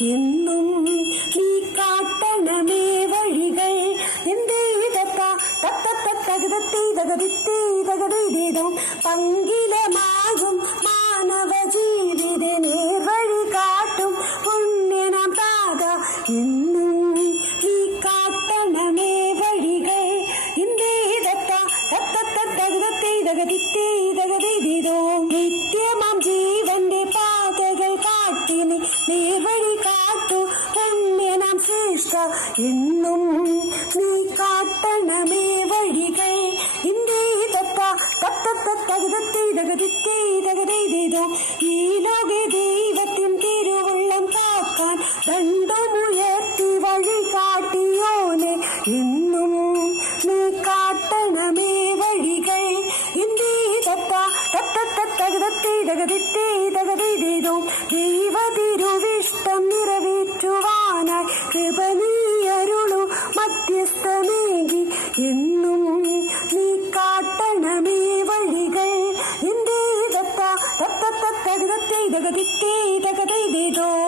എന്നും നീ കാട്ടണമേ വഴികൾ. പങ്കിലമാകും മാനവ ജീവിത നേർവഴി കാട്ടും പുണ്യനാം താത. എന്നും നീ കാട്ടണമേ വഴികൾ. നിത്യമാം ജീവന്റെ പാതകൾ കാട്ടിനി നേർവഴി കാട്ടു പുണ്യനാം ശ്രേഷ്ഠ. എന്നും നീ കാട്ടണമേ വഴികൾ. ഈ ലോക ദൈവത്തിൻ തിരുവുള്ളം കാക്കാൻ രണ്ടുമുയർത്തി വഴി കാട്ടിയോനെ. എന്നും നീ കാട്ടണമേ വഴികൾ. ദൈവതിരുവിഷ്ടം നിറവേറ്റുവാനായി കൃപ നീ അരുളു മധ്യസ്ഥനേകി. എന്നും നീ കാട്ടണമേ വഴികൾ. എന്തേ ദത്ത ദത്ത ദത്ത ദത്ത ദത്ത ദത്ത